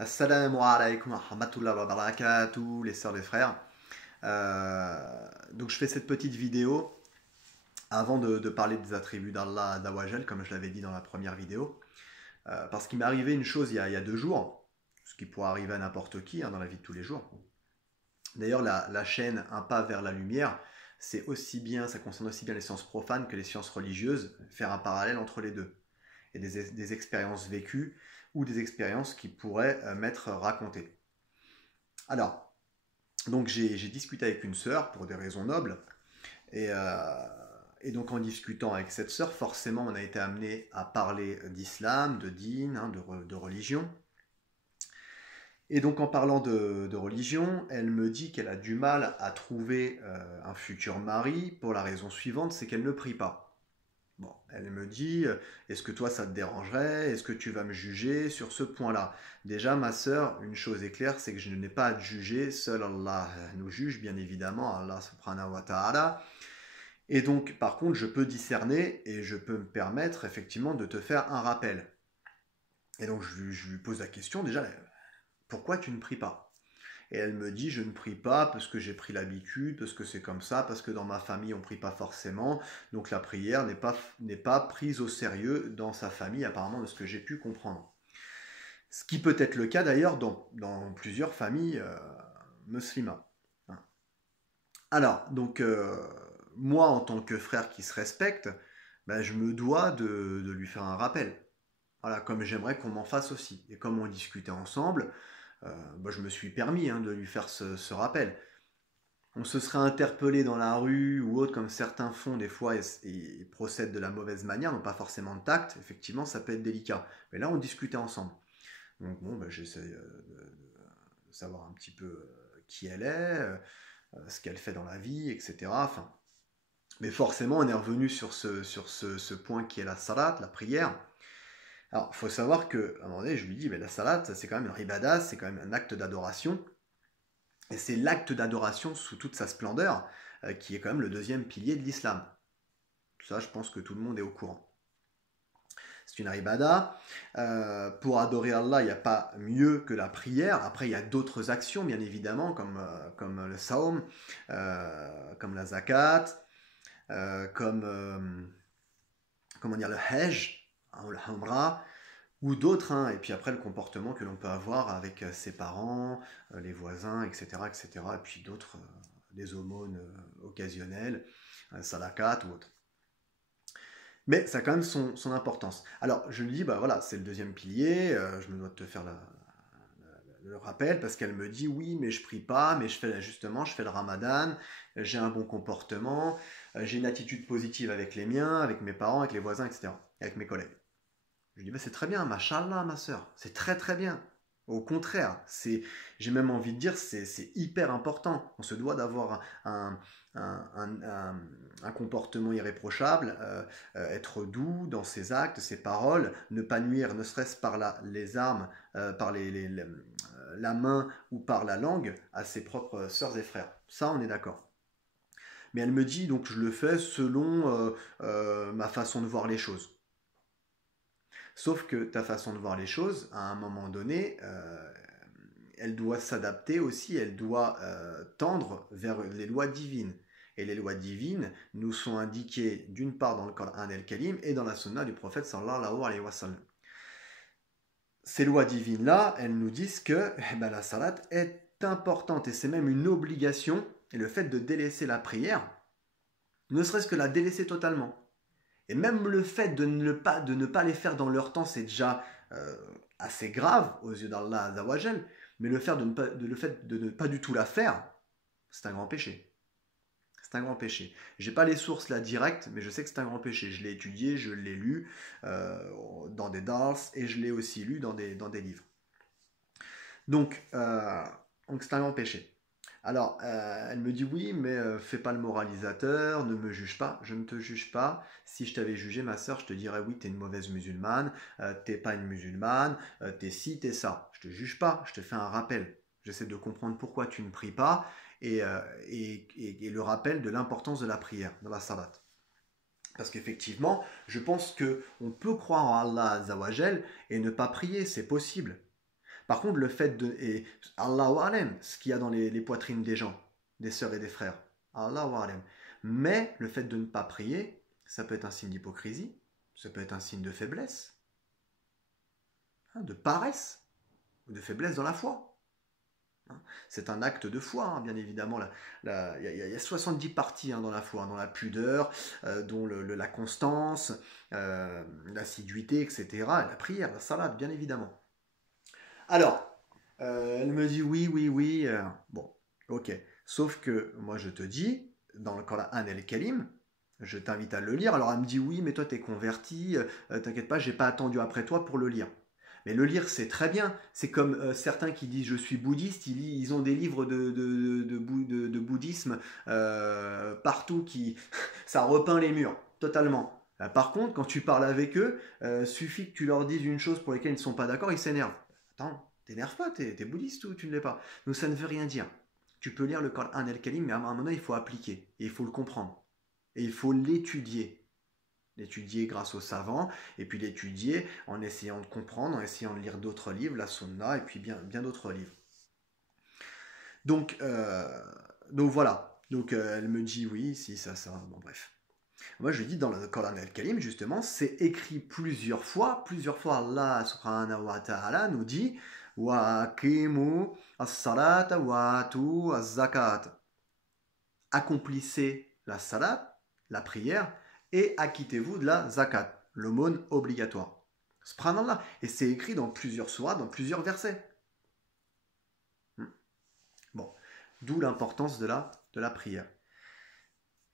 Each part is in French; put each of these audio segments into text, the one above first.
Assalamu alaikum wa rahmatullahi wa barakatuh, les sœurs, les frères. Donc je fais cette petite vidéo avant de parler des attributs d'Allah d'Awajel, comme je l'avais dit dans la première vidéo. Parce qu'il m'est arrivé une chose il y a 2 jours, ce qui pourrait arriver à n'importe qui dans la vie de tous les jours. D'ailleurs, la chaîne Un pas vers la lumière, c'est aussi bien, ça concerne aussi bien les sciences profanes que les sciences religieuses, faire un parallèle entre les deux. Et des expériences vécues ou des expériences qui pourraient m'être racontées. Alors, donc j'ai discuté avec une sœur pour des raisons nobles, et donc en discutant avec cette sœur, forcément on a été amené à parler d'islam, de dîn, de religion. Et donc en parlant de religion, elle me dit qu'elle a du mal à trouver un futur mari pour la raison suivante, c'est qu'elle ne prie pas. Bon, elle me dit, est-ce que toi ça te dérangerait? Est-ce que tu vas me juger sur ce point-là? Déjà, ma sœur, une chose est claire, c'est que je n'ai pas à te juger. Seul Allah nous juge, bien évidemment, Allah subhanahu wa ta'ala. Et donc, par contre, je peux discerner et je peux me permettre effectivement de te faire un rappel. Et donc, je lui pose la question déjà, pourquoi tu ne pries pas? Et elle me dit, je ne prie pas parce que j'ai pris l'habitude, parce que c'est comme ça, parce que dans ma famille, on ne prie pas forcément. Donc la prière n'est pas prise au sérieux dans sa famille, apparemment, de ce que j'ai pu comprendre. Ce qui peut être le cas d'ailleurs dans plusieurs familles musulmanes. Alors, donc, moi, en tant que frère qui se respecte, ben, je me dois de lui faire un rappel. Voilà, comme j'aimerais qu'on m'en fasse aussi. Et comme on discutait ensemble, bah, je me suis permis de lui faire ce rappel. On se serait interpellé dans la rue ou autre, comme certains font des fois et procèdent de la mauvaise manière, n'ont pas forcément de tact, effectivement, ça peut être délicat. Mais là, on discutait ensemble. Donc bon, bah, j'essaie de savoir un petit peu qui elle est, ce qu'elle fait dans la vie, etc. Enfin, mais forcément, on est revenu sur ce point qui est la salat, la prière. Alors, il faut savoir qu'à un moment donné, je lui dis, mais la salat, c'est quand même un ibadah, c'est quand même un acte d'adoration. Et c'est l'acte d'adoration sous toute sa splendeur qui est quand même le deuxième pilier de l'islam. Ça, je pense que tout le monde est au courant. C'est une ibadah. Pour adorer Allah, il n'y a pas mieux que la prière. Après, il y a d'autres actions, bien évidemment, comme le saum, comme la zakat, comme comment dire, le hajj, le hamra, ou d'autres, et puis après le comportement que l'on peut avoir avec ses parents, les voisins, etc., etc., et puis d'autres, des aumônes occasionnelles, salakat ou autre. Mais ça a quand même son importance. Alors je lui dis, bah voilà, c'est le deuxième pilier, je me dois de te faire le rappel, parce qu'elle me dit, oui, mais je prie pas, mais justement, je fais le ramadan, j'ai un bon comportement, j'ai une attitude positive avec les miens, avec mes parents, avec les voisins, etc., avec mes collègues. Je lui dis, bah, c'est très bien, machallah, ma soeur, c'est très très bien. Au contraire, j'ai même envie de dire, c'est hyper important. On se doit d'avoir un comportement irréprochable, être doux dans ses actes, ses paroles, ne pas nuire, ne serait-ce par les armes, par la main ou par la langue, à ses propres sœurs et frères. Ça, on est d'accord. Mais elle me dit, donc je le fais selon ma façon de voir les choses. Sauf que ta façon de voir les choses, à un moment donné, elle doit s'adapter aussi, elle doit tendre vers les lois divines. Et les lois divines nous sont indiquées d'une part dans le Coran el-Karim et dans la sunna du prophète sallallahu alayhi wa sallam. Ces lois divines-là, elles nous disent que la salat est importante et c'est même une obligation. Et le fait de délaisser la prière, ne serait-ce que la délaisser totalement, et même le fait de ne pas les faire dans leur temps, c'est déjà assez grave aux yeux d'Allah Azawajal, mais le fait de ne pas du tout la faire, c'est un grand péché. C'est un grand péché. J'ai pas les sources là directes, mais je sais que c'est un grand péché. Je l'ai étudié, je l'ai lu dans des dars, et je l'ai aussi lu dans des livres. Donc c'est un grand péché. Alors, elle me dit oui, mais fais pas le moralisateur, ne me juge pas. Je ne te juge pas. Si je t'avais jugé, ma sœur, je te dirais oui, t'es une mauvaise musulmane, t'es pas une musulmane, t'es ci, t'es ça. Je te juge pas, je te fais un rappel. J'essaie de comprendre pourquoi tu ne pries pas et le rappel de l'importance de la prière dans la salat. Parce qu'effectivement, je pense qu'on peut croire en Allah Azawajal et ne pas prier, c'est possible. Par contre, le fait de... Et Allahu Alem, ce qu'il y a dans les poitrines des gens, des sœurs et des frères. Allahu Alem. Mais le fait de ne pas prier, ça peut être un signe d'hypocrisie, ça peut être un signe de faiblesse, hein, de paresse, ou de faiblesse dans la foi. C'est un acte de foi, hein, bien évidemment. Il y a 70 parties hein, dans la foi, hein, dans la pudeur, dont la constance, l'assiduité, etc. La prière, la salade, bien évidemment. Alors, elle me dit oui, oui, oui. Bon, ok. Sauf que moi, je te dis, dans le Coran el-Karim, je t'invite à le lire. Alors, elle me dit oui, mais toi, t'es converti. T'inquiète pas, j'ai pas attendu après toi pour le lire. Mais le lire, c'est très bien. C'est comme certains qui disent je suis bouddhiste, ils ont des livres de bouddhisme partout qui ça repeint les murs, totalement. Par contre, quand tu parles avec eux, suffit que tu leur dises une chose pour laquelle ils ne sont pas d'accord, ils s'énervent. Attends, t'énerves pas, t'es bouddhiste ou tu ne l'es pas. Donc ça ne veut rien dire. Tu peux lire le Coran el-Karim, mais à un moment donné, il faut appliquer. Et il faut le comprendre. Et il faut l'étudier. L'étudier grâce aux savants, et puis l'étudier en essayant de comprendre, en essayant de lire d'autres livres, la Sunna, et puis bien d'autres livres. Donc voilà. Donc elle me dit oui, si, ça, bon bref. Moi je lui dis dans le Coran al-Karim, justement, c'est écrit plusieurs fois Allah subhanahu wa ta'ala nous dit wa aqimu as-salata wa atu az-zakat. Accomplissez la salat, la prière, et acquittez-vous de la zakat, l'aumône obligatoire. Subhanallah. Et c'est écrit dans plusieurs sourates, dans plusieurs versets. Bon, d'où l'importance de la prière.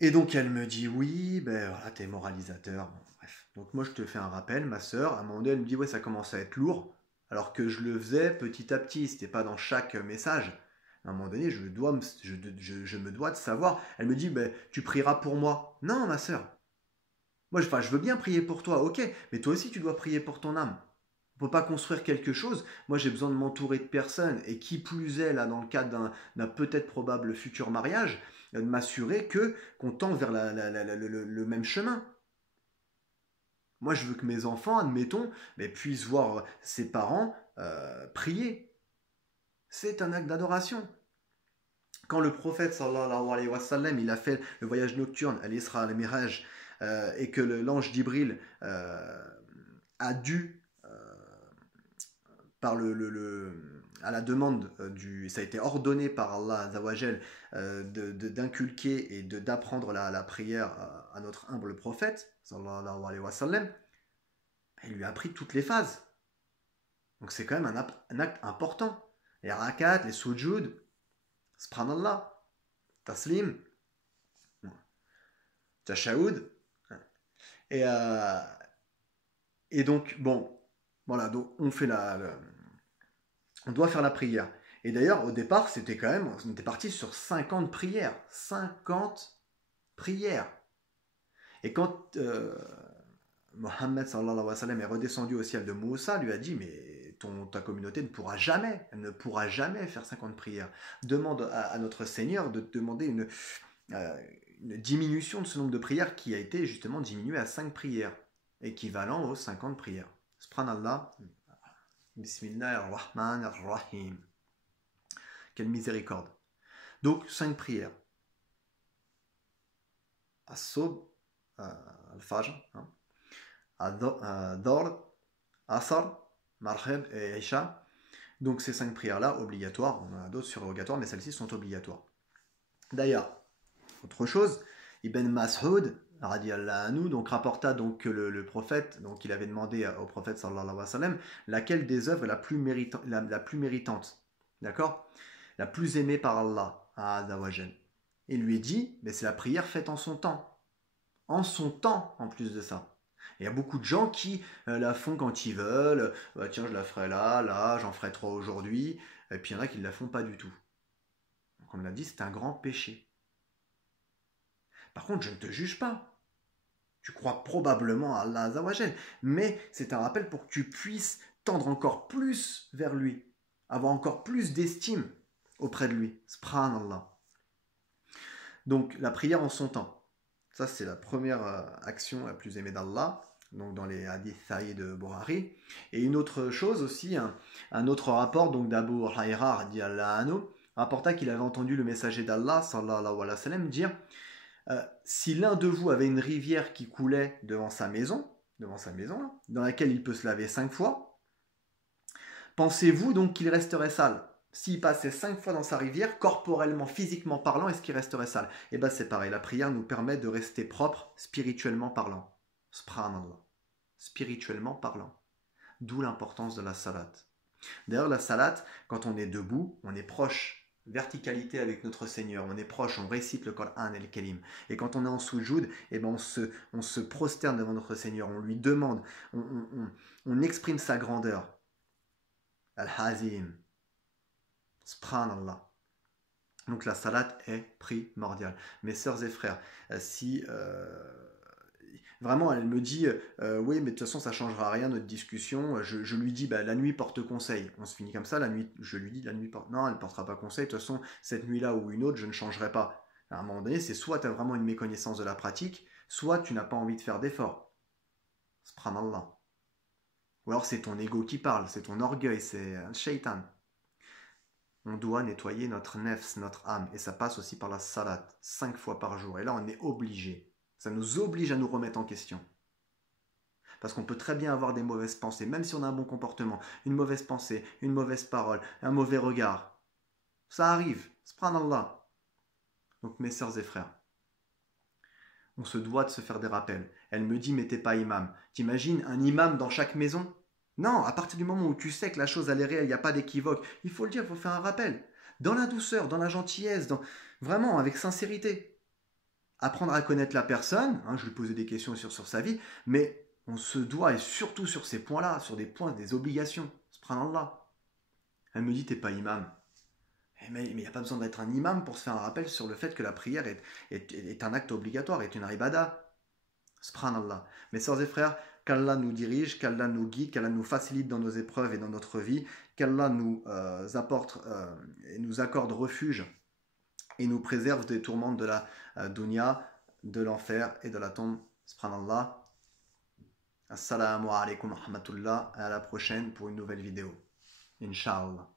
Et donc elle me dit oui, ben voilà, t'es moralisateur. Bon, bref. Donc moi je te fais un rappel, ma sœur, à un moment donné elle me dit ouais ça commence à être lourd, alors que je le faisais petit à petit, c'était pas dans chaque message. À un moment donné, je me dois de savoir. Elle me dit, ben, tu prieras pour moi. Non, ma sœur. Moi, je veux bien prier pour toi, ok, mais toi aussi, tu dois prier pour ton âme. On ne peut pas construire quelque chose. Moi, j'ai besoin de m'entourer de personnes, et qui plus est, là, dans le cadre d'un peut-être probable futur mariage, de m'assurer qu'on tend vers le même chemin. Moi, je veux que mes enfants, admettons, mais puissent voir ses parents prier. C'est un acte d'adoration. Quand le prophète sallallahu alayhi wa sallam, il a fait le voyage nocturne à l'Isra al-Miraj et que l'ange d'Ibril a dû, à la demande ça a été ordonné par Allah Azawajel d'inculquer et d'apprendre la prière à notre humble prophète sallallahu alayhi wa sallam, il lui a appris toutes les phases. Donc c'est quand même un acte important. Les rakat, les sujud, subhanallah, taslim, tashaoud. Et donc, bon, voilà, donc on doit faire la prière. Et d'ailleurs, au départ, c'était quand même, on était parti sur 50 prières. 50 prières. Et quand Mohammed sallallahu alayhi wa sallam est redescendu au ciel de Moussa, lui a dit, mais ta communauté ne pourra jamais, elle ne pourra jamais faire 50 prières. Demande à notre Seigneur de demander une diminution de ce nombre de prières qui a été justement diminué à 5 prières, équivalent aux 50 prières. Subhanallah, Bismillahir-Rahmanir-Rahim. Quelle miséricorde. Donc, 5 prières. As-Sob, Al-Fajr, Ad-Dor, Asar, Maghrib et Isha. Donc ces 5 prières-là, obligatoires, on en a d'autres surrogatoires, mais celles-ci sont obligatoires. D'ailleurs, autre chose, Ibn Mas'ud, radiallahu anhu, donc rapporta donc que le prophète, donc il avait demandé au prophète sallallahu alayhi wa sallam, laquelle des œuvres est la plus méritante, d'accord, la plus aimée par Allah, azawajal. Il lui dit, mais c'est la prière faite en son temps en plus de ça. Il y a beaucoup de gens qui la font quand ils veulent, tiens je la ferai là, j'en ferai 3 aujourd'hui, et puis il y en a qui ne la font pas du tout. Donc on l'a dit, c'est un grand péché. Par contre, je ne te juge pas. Tu crois probablement à Allah Azawajal, mais c'est un rappel pour que tu puisses tendre encore plus vers lui, avoir encore plus d'estime auprès de lui. Subhanallah. Donc la prière en son temps. Ça, c'est la première action la plus aimée d'Allah, donc dans les hadiths sahih de Bukhari. Et une autre chose aussi, un autre rapport donc d'Abu Huraira radiyallahu anhu, rapporta qu'il avait entendu le messager d'Allah sallallahu alayhi wa sallam dire si l'un de vous avait une rivière qui coulait devant sa maison là, dans laquelle il peut se laver 5 fois, pensez-vous donc qu'il resterait sale? S'il passait 5 fois dans sa rivière, corporellement, physiquement parlant, est-ce qu'il resterait sale? Eh bien c'est pareil, la prière nous permet de rester propre, spirituellement parlant. Subhanallah. Spirituellement parlant. D'où l'importance de la salat. D'ailleurs, la salat, quand on est debout, on est proche, verticalité avec notre Seigneur, on est proche, on récite le Coran et le Kalim. Et quand on est en soujoud, eh ben on se prosterne devant notre Seigneur, on lui demande, on exprime sa grandeur. Al-Hazim. Subhanallah. Donc la salat est primordiale. Mes sœurs et frères, si vraiment elle me dit oui mais de toute façon ça changera rien notre discussion, je lui dis bah, la nuit porte conseil, on se finit comme ça, la nuit, je lui dis la nuit porte, non elle portera pas conseil, de toute façon cette nuit là ou une autre je ne changerai pas. À un moment donné c'est soit tu as vraiment une méconnaissance de la pratique, soit tu n'as pas envie de faire d'efforts. Subhanallah. Ou alors c'est ton ego qui parle, c'est ton orgueil, c'est un shaitan. On doit nettoyer notre nefs, notre âme, et ça passe aussi par la salat, 5 fois par jour. Et là, on est obligé. Ça nous oblige à nous remettre en question. Parce qu'on peut très bien avoir des mauvaises pensées, même si on a un bon comportement, une mauvaise pensée, une mauvaise parole, un mauvais regard. Ça arrive, subhanallah. Donc mes sœurs et frères, on se doit de se faire des rappels. Elle me dit, mais t'es pas imam. T'imagines un imam dans chaque maison? Non, à partir du moment où tu sais que la chose elle est réelle, il n'y a pas d'équivoque, il faut le dire, il faut faire un rappel. Dans la douceur, dans la gentillesse, vraiment avec sincérité. Apprendre à connaître la personne, je lui posais des questions sur sa vie, mais on se doit, et surtout sur ces points-là, sur des points, des obligations. Subhanallah. Elle me dit, t'es pas imam. Mais il n'y a pas besoin d'être un imam pour se faire un rappel sur le fait que la prière est un acte obligatoire, est une ibada. Subhanallah. Mes sœurs et frères, qu'Allah nous dirige, qu'Allah nous guide, qu'Allah nous facilite dans nos épreuves et dans notre vie, qu'Allah nous apporte et nous accorde refuge et nous préserve des tourments de la dunya, de l'enfer et de la tombe. Subhanallah. Assalamu alaikum wa rahmatullah. À la prochaine pour une nouvelle vidéo. Inch'Allah.